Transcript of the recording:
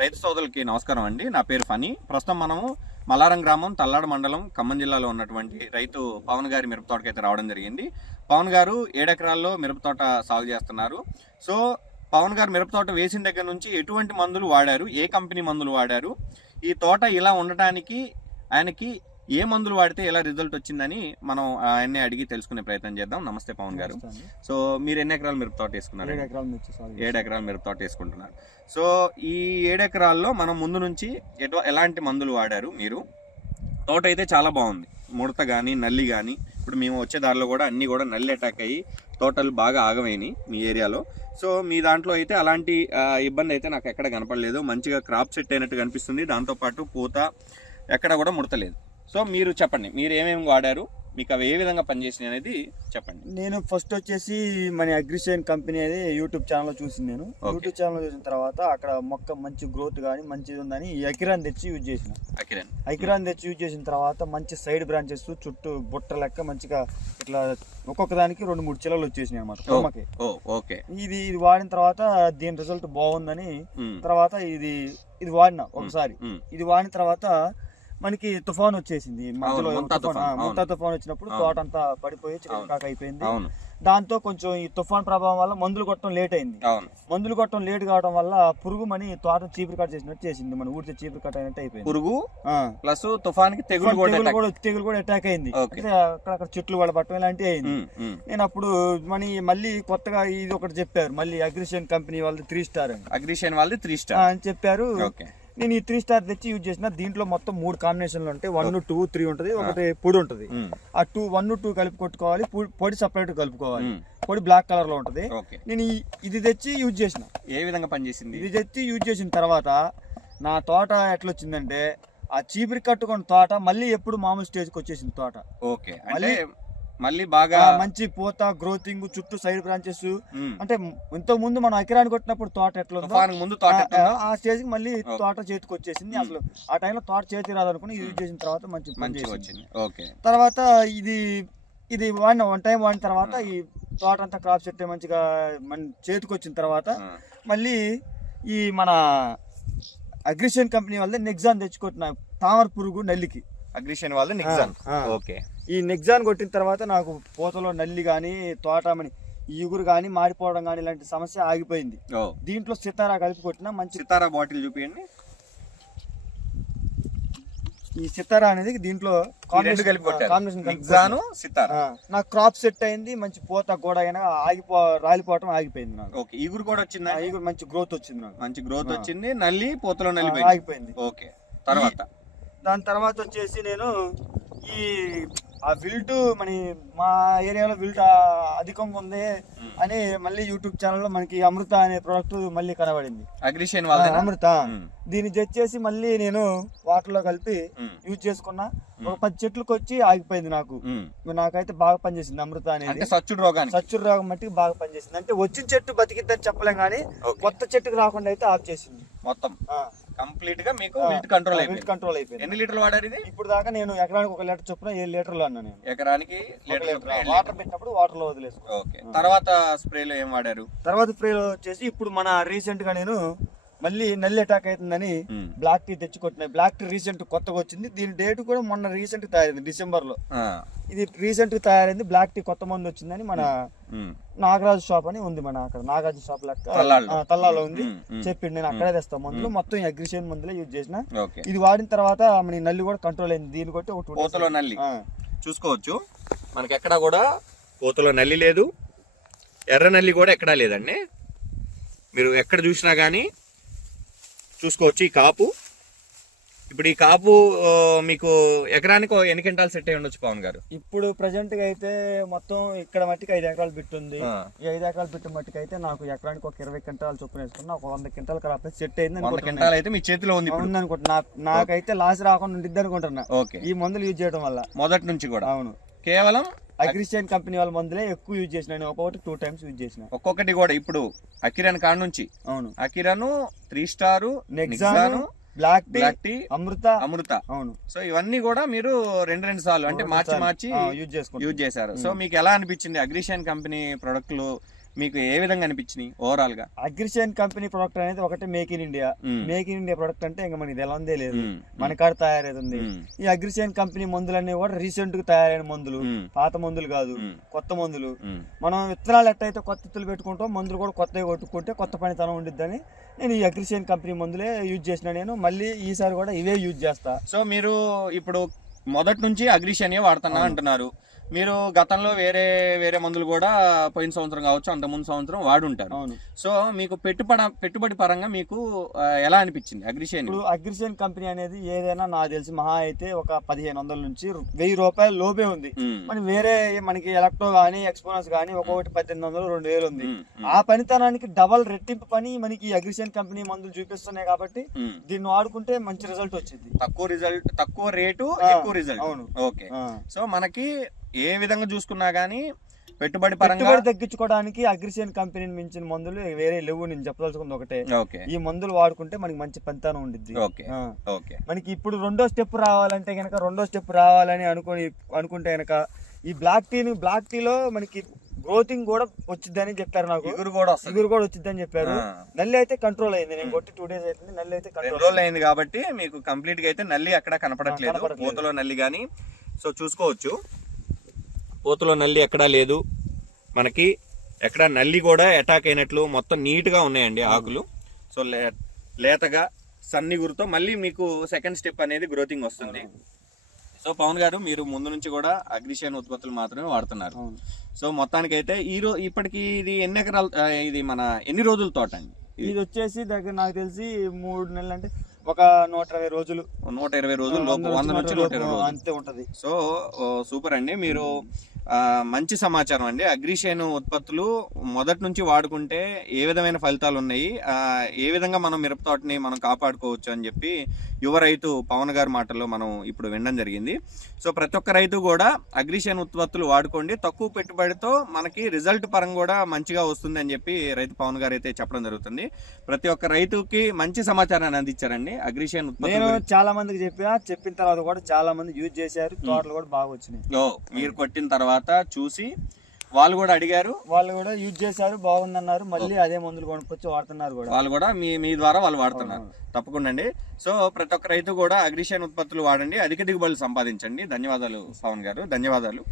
రైతు సోదరులకి నమస్కారం అండి. నా పేరు ఫనీ. ప్రస్తుతం మనము మల్లారం గ్రామం, తల్లాడ మండలం, ఖమ్మం జిల్లాలో ఉన్నటువంటి రైతు పవన్ గారి మిరప తోటకి అయితే రావడం జరిగింది. పవన్ గారు 7 ఎకరాల్లో మిరప తోట సాగు చేస్తున్నారు. సో పవన్ గారు మిరప తోట వేసిన దగ్గర నుంచి ఎటువంటి మందులు వాడారు, ఏ కంపెనీ మందులు వాడారు, ఈ తోట ఇలా ఉండటానికి ఆయనకి ఏ మందులు వాడితే ఎలా రిజల్ట్ వచ్చిందని మనం ఆయన్ని అడిగి తెలుసుకునే ప్రయత్నం చేద్దాం. నమస్తే పవన్ గారు. సో మీరు ఎన్ని ఎకరాలు మిరప తోట వేసుకున్నారు? 7 ఎకరాలు మిరప తోట వేసుకుంటున్నారు. సో ఈ 7 ఎకరాల్లో మనం ముందు నుంచి ఎలాంటి మందులు వాడారు మీరు? తోట అయితే చాలా బాగుంది, ముడత కానీ నల్లి కానీ, ఇప్పుడు మేము వచ్చే దారిలో కూడా అన్నీ కూడా నల్లి అటాక్ అయ్యి తోటలు బాగా ఆగమైనాయి మీ ఏరియాలో. సో మీ దాంట్లో అయితే అలాంటి ఇబ్బంది అయితే నాకు ఎక్కడ కనపడలేదు. మంచిగా క్రాప్ సెట్ అయినట్టు కనిపిస్తుంది. దాంతోపాటు పూత ఎక్కడ కూడా ముడతలేదు. సో మీరు చెప్పండి, మీరు ఏమేమి వాడారు, మీకు అవి ఏ విధంగా పనిచేసినాయి అనేది చెప్పండి. నేను ఫస్ట్ వచ్చేసి మన అగ్రిషియన్ కంపెనీ అనేది యూట్యూబ్ ఛానల్లో చూసింది. నేను యూట్యూబ్ ఛానల్ చూసిన తర్వాత అక్కడ మొక్క మంచి గ్రోత్ కానీ మంచిది ఉందని ఎకిరాన్ తెచ్చి యూజ్ చేసిన. ఎకిరాన్ తెచ్చి యూజ్ చేసిన తర్వాత మంచి సైడ్ బ్రాంచెస్ చుట్టూ బుట్ట లెక్క మంచిగా ఇట్లా ఒక్కొక్క దానికి 2-3 చిల్లలు వచ్చేసినాయి అనమాట కొమ్మకి. ఇది వాడిన తర్వాత దీని రిజల్ట్ బాగుందని తర్వాత ఇది వాడిన ఒకసారి. ఇది వాడిన తర్వాత మనకి తుఫాన్ వచ్చేసింది మధ్యలో. ముంతా తుఫాన్ వచ్చినప్పుడు తోట అంతా పడిపోయి చికెన్ అయిపోయింది. దాంతో కొంచెం ఈ తుఫాన్ ప్రభావం వల్ల మందులు కొట్టడం లేట్ అయింది. మందులు కొట్టడం లేట్ కావడం వల్ల పురుగు మని తోట చీపురు కట్ చేసినట్టు చేసింది. మన ఊరితో చీపురు కట్ అయినట్టు అయిపోయింది. పురుగు ప్లస్ తుఫాన్ కి తెగులు కూడా అటాక్ అయింది. అక్కడక్కడ చెట్లు కూడా పట్టడం ఇలాంటివి అయింది. నేను అప్పుడు మళ్ళీ కొత్తగా ఇది ఒకటి చెప్పారు, మళ్ళీ అగ్రిషియన్ కంపెనీ వాళ్ళది 3 స్టార్ అని. అగ్రిషియన్ వాళ్ళది 3 స్టార్ అని చెప్పారు. నేను ఈ 3 స్టార్ తెచ్చి యూజ్ చేసిన. దీంట్లో మొత్తం 3 కాంబినేషన్లు ఉంటాయి. 1, 2, 3 ఉంటది. ఒకటి పొడి ఉంటది. ఆ 1, 2 కలిపి కొట్టుకోవాలి. పొడి సపరేట్ కలుపుకోవాలి. పొడి బ్లాక్ కలర్ లో ఉంటది. నేను ఇది తెచ్చి యూజ్ చేసిన. ఏ విధంగా పనిచేసింది? ఇది తెచ్చి యూజ్ చేసిన తర్వాత నా తోట ఎట్లొచ్చిందంటే, ఆ చీపిరి కట్టుకున్న తోట మళ్ళీ ఎప్పుడు మామూలు స్టేజ్ కి వచ్చేసింది తోట. మళ్ళీ బాగా మంచి పూత, గ్రోతింగ్, చుట్టూ సైడ్ బ్రాంచెస్. అంటే ఇంతకు ముందు మనం ఎకరాన్ని కొట్టినప్పుడు తోట ఎట్లా ఆ స్టేజ్ కి మళ్ళీ తోట చేతికి వచ్చేసింది. అసలు ఆ టైంలో తోట చేతికి రాదనుకుని యూజ్ చేసిన తర్వాత మంచి వచ్చింది. తర్వాత ఇది వాడిన 1 టైం వాడిన తర్వాత ఈ తోట అంతా క్రాప్ సెట్ మంచిగా మన చేతికి వచ్చిన తర్వాత మళ్ళీ ఈ మన అగ్రిషియన్ కంపెనీ వల్ల నెక్సాన్ తెచ్చుకుంటున్నా తామర పురుగు నల్లికి. అగ్రిషియన్ వాళ్ళు నెక్సాన్. ఈ నెక్సాన్ కొట్టిన తర్వాత నాకు పూతలో నల్లి కానీ తోటమని ఈగురు కానీ మాడిపోవడం కానీ ఇలాంటి సమస్య ఆగిపోయింది. దీంట్లో సితారా కలిపి కొట్టిన మంచి. సితారా బాటిల్ చూపించండి. ఈ సితారా అనేది దీంట్లో నాకు క్రాప్ సెట్ అయింది. మంచి పూత కూడా అయినా రాలిపోవటం ఆగిపోయింది. నాకు ఈగురు కూడా వచ్చింది. ఈగురు మంచి గ్రోత్ వచ్చింది. నాకు మంచి గ్రోత్ వచ్చింది. నల్లి పూతలో నల్లి ఆగిపోయింది. దాని తర్వాత వచ్చేసి నేను ఆ విల్ట్ మా ఏరియాలో విల్ట్ అధికంగా ఉంది అని మళ్ళీ యూట్యూబ్ ఛానల్లో మనకి అమృత అనే ప్రోడక్ట్ మళ్ళీ కనబడింది. అగ్రిషియన్ అమృత. దీన్ని తెచ్చేసి మళ్ళీ నేను వాటర్ లో కలిపి యూజ్ చేసుకున్నా. ఒక 10 చెట్లకు వచ్చి ఆగిపోయింది. నాకైతే బాగా పనిచేసింది అమృత అనేది. సచ్చుడు రోగం మట్టికి బాగా పనిచేసింది. అంటే వచ్చిన చెట్టు బతికిద్దని చెప్పలేం కానీ కొత్త చెట్టుకు రాకుండా అయితే ఆఫ్ చేసింది. మొత్తం కంప్లీట్ గా మీకు కంట్రోల్ అయిపోయింది. ఎన్ని లీటర్లు వాడారు ఇది? ఇప్పుడు దాకా నేను ఎకరానికి 1 లీటర్ చొప్పున 7 లీటర్లు అన్నా. నేను ఎకరానికి వాటర్ పెట్టినప్పుడు వాటర్ లో వదిలేసు. తర్వాత స్ప్రేలో ఏం వాడారు? తర్వాత స్ప్రేలో వచ్చేసి ఇప్పుడు మన రీసెంట్ గా నేను మళ్ళీ నల్లి అటాక్ అవుతుందని బ్లాక్ టీ తెచ్చి కొట్టిన. బ్లాక్ టీ రీసెంట్ కొత్తగా వచ్చింది. దీని డేట్ కూడా మొన్న రీసెంట్ తయారైంది, డిసెంబర్ లో. ఇది రీసెంట్ గా తయారైంది. బ్లాక్ టీ కొత్త మంది వచ్చిందని మన నాగరాజు షాప్ అని ఉంది. మన అక్కడ నాగార్జున షాప్ లెక్క తల్లాలో ఉంది. చెప్పిండు నేను అక్కడే తెస్తాం మందులు. మొత్తం అగ్రిషియన్ మందులే యూజ్ చేసిన. ఇది వాడిన తర్వాత మన నల్లి కూడా కంట్రోల్ అయింది. దీని కొట్టి పూతలో నల్లి చూసుకోవచ్చు. మనకి ఎక్కడ కూడా పూతలో నల్లి లేదు, ఎర్ర నల్లి కూడా ఎక్కడా లేదండి. మీరు ఎక్కడ చూసినా కానీ చూసుకోవచ్చు. ఈ కాపు, ఇప్పుడు ఈ కాపు మీకు ఎకరానికి ఎన్ని క్వింటాలు సెట్ అయి ఉండొచ్చు పవన్ గారు? ఇప్పుడు ప్రెసెంట్ గా అయితే మొత్తం ఇక్కడ మట్టికి 5 ఎకరాలు బిట్టుంది. ఈ 5 ఎకరాలు బిట్టు మట్టికి అయితే నాకు ఎకరానికి ఒక 20 క్వింటాలు చొప్పున వేసుకున్నా. ఒక 100 క్వింటాల్ క్రాప్ సెట్ అయింది. 100 క్వింటాల్ అయితే మీ చేతిలో ఉంది అనుకుంటున్నా. నాకైతే లాస్ రాకుండా ఉండిద్ది అనుకుంటున్నా ఈ మందులు యూజ్ చేయడం వల్ల. మొదటి నుంచి కూడా అవును. కేవలం అగ్రిషియన్ కంపెనీ వాళ్ళ మందులే ఎక్కువ యూజ్ చేసిన. ఒక్కొక్కటి 2 టైమ్స్ యూజ్ చేసిన. ఒక్కొక్కటి కూడా ఇప్పుడు అకిరాన్ కాడ నుంచి. అవును. అకిరాన్ 3 స్టార్, నెక్సాన్, బ్లాక్ టీ, అమృత. అవును. సో ఇవన్నీ కూడా మీరు 2 సార్లు అంటే మార్చి యూజ్ చేశారు. సో మీకు ఎలా అనిపించింది అగ్రిషియన్ కంపెనీ ప్రొడక్ట్లు? మీకు ఏ విధంగా అనిపించినాయి ఓవరాల్ గా? అగ్రిషియన్ కంపెనీ ప్రొడక్ట్ అనేది ఒకటి make in India. Make in India product అంటే ఇంకా మనకి తెలందే లేదు, మన కాడ తయారైతుంది. ఈ అగ్రిషియన్ కంపెనీ మందులన్నీ కూడా రీసెంట్ గా తయారైన మందులు, పాత మందులు కాదు, కొత్త మందులు. మనం విత్తనాలు ఎట్టయితే కొత్త విత్తులు పెట్టుకుంటాం, మందులు కూడా కొత్తగా కొట్టుకుంటే కొత్త పనితనం ఉండిద్దని నేను ఈ అగ్రిషియన్ కంపెనీ మందులే యూజ్ చేసిన. నేను మళ్ళీ ఈసారి కూడా ఇవే యూజ్ చేస్తా. సో మీరు ఇప్పుడు మొదటి నుంచి అగ్రిషియన్ వాడుతున్నా అంటున్నారు. మీరు గతంలో వేరే వేరే మందులు కూడా పోయిన సంవత్సరం కావచ్చు, అంత ముందు సంవత్సరం వాడుంటారు. సో మీకు పెట్టుబడి పరంగా మీకు ఎలా అనిపించింది అగ్రిషియన్? ఇప్పుడు అగ్రిషియన్ కంపెనీ అనేది ఏదైనా నాకు తెలిసి మహా అయితే ఒక 1500 నుంచి 1000 రూపాయల లోపే ఉంది. మరి వేరే మనకి ఎలక్ట్రో గానీ ఎక్స్పోనస్ గానీ ఒక్కొక్కటి 1800 2000 ఉంది. ఆ పనితనానికి డబల్ రెట్టింపు పని మనకి అగ్రిషియన్ కంపెనీ మందులు చూపిస్తున్నాయి కాబట్టి దీన్ని వాడుకుంటే మంచి రిజల్ట్ వచ్చింది. తక్కువ రేటు ఎక్కువ రిజల్ట్. అవును, ఓకే. సో మనకి ఏ విధంగా చూసుకున్నా గానీ పెట్టుబడి పరంగా తగ్గించుకోవడానికి అగ్రిషియన్ కంపెనీని మించిన మందులు వేరే లేవు. నేను చెప్పదలుచుకుంది ఒకటే, ఈ మందులు వాడుకుంటే మనకి మంచి పనితనం ఉండిద్ది. మనకి ఇప్పుడు రెండో స్టెప్ రావాలంటే గనక, రెండో స్టెప్ రావాలని అనుకుంటే గనక ఈ బ్లాక్ టీలో మనకి గ్రోతింగ్ కూడా వచ్చిద్దని చెప్పారు. నాకు ఇగురు కూడా వచ్చిద్దని చెప్పారు. నల్లి అయితే కంట్రోల్ అయింది. నేను కొట్టి 2 days అవుతుంది, నల్లి అయితే కంట్రోల్ అయింది. కాబట్టి మీకు కంప్లీట్ గా అయితే నల్లి అక్కడ కనపడట్లేదు, పూతలో నల్లి గానీ. సో చూసుకోవచ్చు, పూతలో నల్లి ఎక్కడా లేదు మనకి. ఎక్కడ నల్లి కూడా అటాక్ అయినట్లు మొత్తం నీట్ గా ఉన్నాయండి ఆకులు. సో లేతగా సన్నిగురుతో మళ్ళీ మీకు సెకండ్ స్టెప్ అనేది గ్రోతింగ్ వస్తుంది. సో పవన్ గారు, మీరు ముందు నుంచి కూడా అగ్రిషియన్ ఉత్పత్తులు మాత్రమే వాడుతున్నారు. సో మొత్తానికైతే ఇప్పటికి ఇది ఎన్ని ఎకరాలు, ఇది మన ఎన్ని రోజుల తోట అండి? ఇది వచ్చేసి దగ్గర నాకు తెలిసి 3 నెలలు, అంటే ఒక 120 రోజులు. 120 రోజులు లోపు, 100 నుంచి 120 రోజులు అంతే ఉంటది. సో సూపర్ అండి. మీరు మంచి సమాచారం అండి. అగ్రిషియన్ ఉత్పత్తులు మొదటి నుంచి వాడుకుంటే ఏ విధమైన ఫలితాలు ఉన్నాయి, ఏ విధంగా మనం మిరప తోటని మనం కాపాడుకోవచ్చు అని చెప్పి యువ రైతు పవన్ గారి మాటల్లో మనం ఇప్పుడు వినడం జరిగింది. సో ప్రతి ఒక్క రైతు కూడా అగ్రిషియన్ ఉత్పత్తులు వాడుకోండి, తక్కువ పెట్టుబడితో మనకి రిజల్ట్ పరంగా కూడా మంచిగా వస్తుంది అని చెప్పి రైతు పవన్ గారు అయితే చెప్పడం జరుగుతుంది. ప్రతి ఒక్క రైతుకి మంచి సమాచారాన్ని అందించారండి అగ్రిషియన్ ఉత్పత్తులు. నేను చాలా మందికి చెప్పిన తర్వాత కూడా చాలా మంది యూజ్ చేశారు, తోటలు కూడా బాగా వచ్చినాయి. మీరు కొట్టిన తర్వాత చూసి వాళ్ళు కూడా అడిగారు, వాళ్ళు కూడా యూజ్ చేశారు, బాగుందన్నారు. మళ్ళీ అదే మందులు కొనుక్కొచ్చి వాడుతున్నారు కూడా. వాళ్ళు కూడా మీ ద్వారా వాళ్ళు వాడుతున్నారు. తప్పకుండా అండి. సో ప్రతి ఒక్క రైతు కూడా అగ్రిషియన్ ఉత్పత్తులు వాడండి, అధిక దిగుబడులు సంపాదించండి. ధన్యవాదాలు పవన్ గారు, ధన్యవాదాలు.